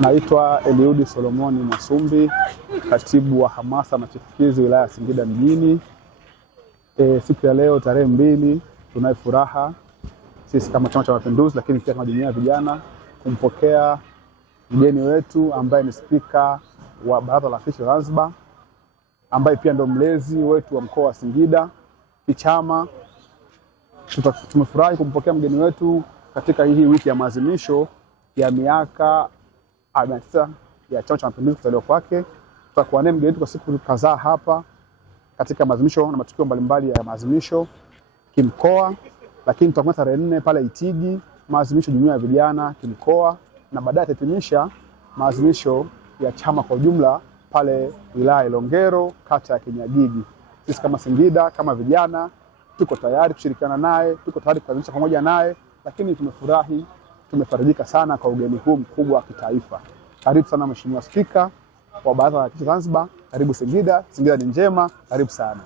Naitwa Eliudi Solomoni Mwasumbi, katibu wa hamasa machipukizi wilaya ya Singida mjini. Siku ya leo tarehe 2 tunayo furaha sisi kama Chama cha Mapinduzi, lakini pia kama jumuiya ya vijana kumpokea mgeni wetu ambaye ni spika wa Baraza la Wawakilishi Zanzibar, ambaye pia ndio mlezi wetu wa mkoa wa Singida kichama. Tumefurahi kumpokea mgeni wetu katika hii wiki ya maadhimisho ya miaka 49 ya Chama cha Mapinduzi kuzaliwa kwake. Tutakuwa naye mgeni wetu kwa siku kadhaa hapa katika maadhimisho na matukio mbalimbali ya maadhimisho kimkoa, lakini tutakuwa tarehe 4 pale Itigi maadhimisho jumuiya ya vijana kimkoa, na baadaye tutahitimisha maadhimisho ya chama kwa ujumla pale wilaya Ilongero kata ya Kinyagigi. Sisi kama Singida kama vijana tuko tayari kushirikiana naye, tuko tayari kuadhimisha pamoja naye, lakini tumefurahi, tumefarijika sana kwa ugeni huu mkubwa wa kitaifa. Karibu sana Mheshimiwa Spika wa Baraza la Wawakilishi Zanzibar, karibu Singida. Singida ni njema, karibu sana.